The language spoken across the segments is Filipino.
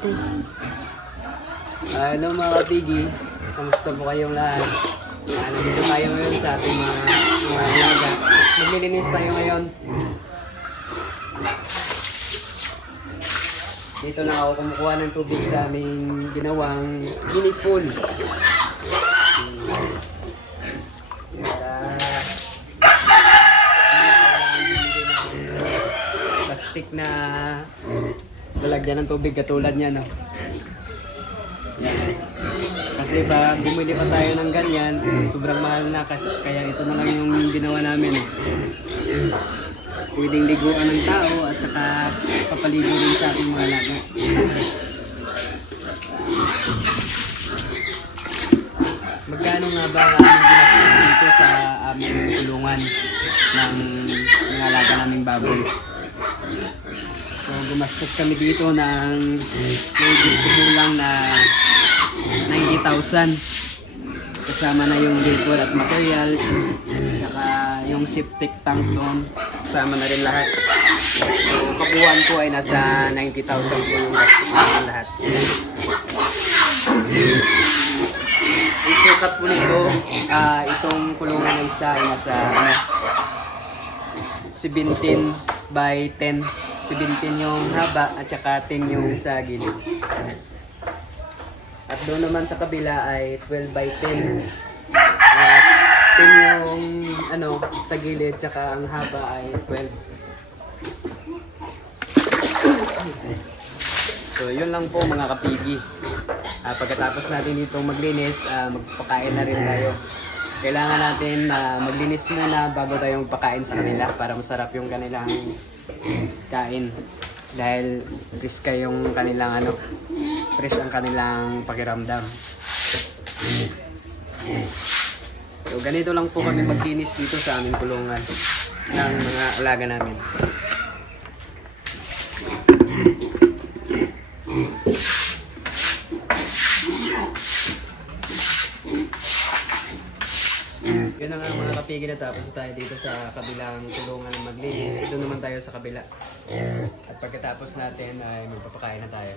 Hello mga kapigi, kamusta po kayong lahat? Nandito tayo ngayon sa ating mga alaga. Maglilinis tayo ngayon. Dito lang ako kumukuha ng tubig sa aming ginawang mini pool. Plastic na lalagyan ng tubig katulad niya, no? Yan. Kasi ba bumili pa tayo ng ganyan, sobrang mahal na, kaya ito na lang yung ginawa namin. Pwedeng liguan ng tao at saka papaligo rin sa ating mga alaga. Magkano nga ba ang aming ginastos dito sa aming kulungan ng mga alaga naming baboy? So gumastos kami dito ng kulang na 90,000. Kasama na yung decor at materials, saka yung septic tank doon, kasama na rin lahat. So kabuuan ko ay nasa 90,000 po yung gastos ng lahat. Yung sukat po nito, itong kulungan na isa ay nasa 17 by 10. 17 yung haba at saka 10 yung sa gilid. At doon naman sa kabila ay 12 by 10. At 10 yung sa gilid, tsaka ang haba ay 12. So yun lang po mga kapigi. Pagkatapos natin dito maglinis, magpakain na rin tayo. Kailangan natin maglinis muna bago tayo magpakain sa kanila para masarap yung kanilang kain. Dahil riska yung kanilang fresh ang kanilang pakiramdam. So ganito lang po kami maglinis dito sa aming kulungan ng mga alaga namin. Yun na nga mga kapigi, na tapos tayo dito sa kabilang kulungan ng maglinis. Doon naman tayo sa kabila. At pagkatapos natin ay magpapakain na tayo.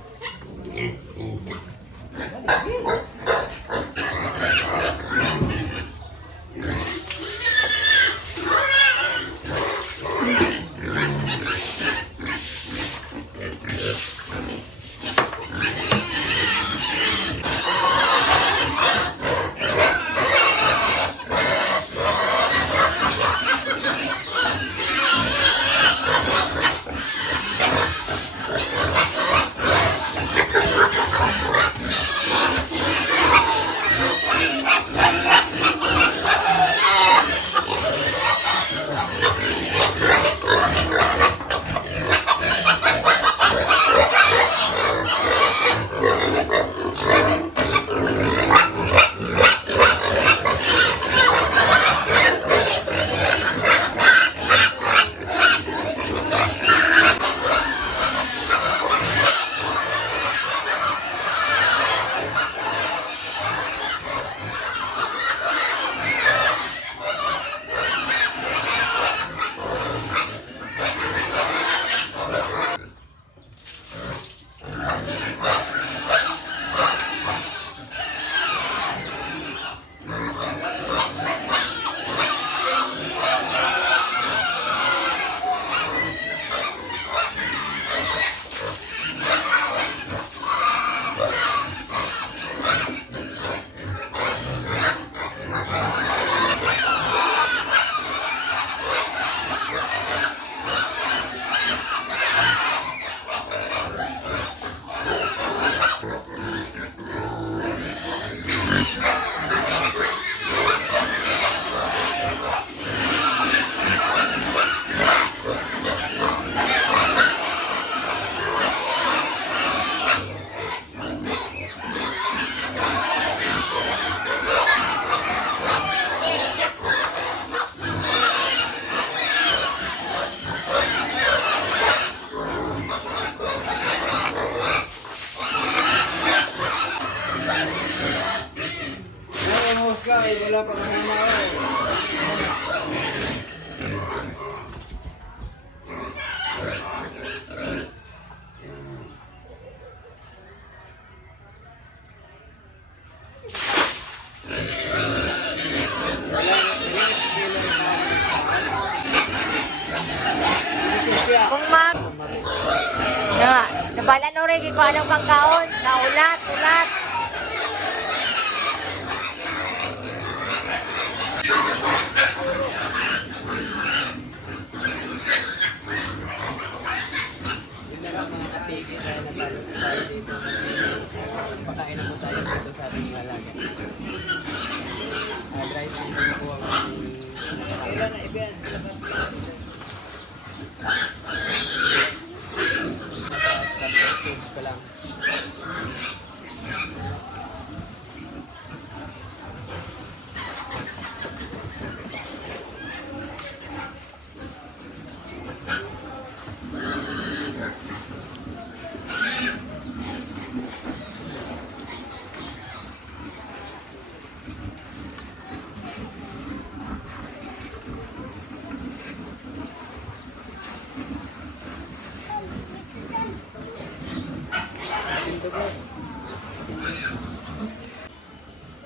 Wala pa kami Nabalan no rin kung anong pangkaon. Naulat, ulat. Yun na lang mga kapigil tayo na tayo sa tayo dito. Maglinis. Pakain na po tayo dito sa ating alaga. Dry feeding po ang aming ilan na ibyan. Nasa-starter stage pa lang.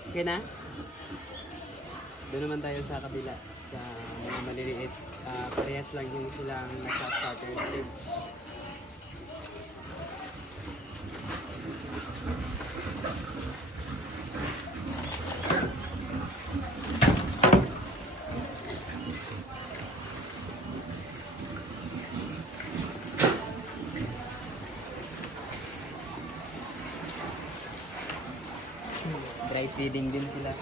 Okay na? Doon naman tayo sa kabila. Sa mga maliliit. Parehas lang yung silang nasa starter stage. Dry feeding din sila.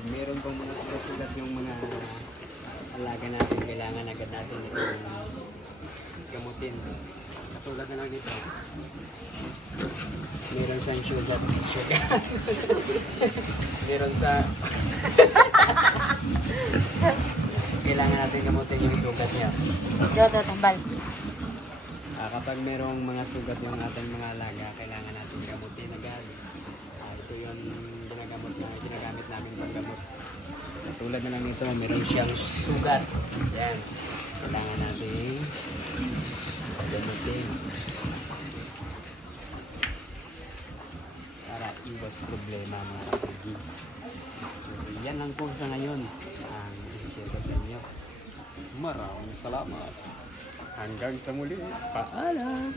Pag meron pang mga sulat-sulat yung mga alaga natin, kailangan agad natin itong gamutin. Katulad na lang dito. Meron siyang sugat. Meron sa... kailangan natin gamutin yung sugat niya. Dito, tambal. Kapag merong mga sugat yung ating mga alaga, kailangan natin gamutin agad. Ito yung ginagamit namin panggamot. Tulad na lang nito, meron siyang sugat. Yan. Kailangan natin gamutin. Para iwas problema mga kapatid. So, yan lang po sa ngayon ang i-share ko sa inyo. Maraming salamat. Hanggang sa muli. Paalam!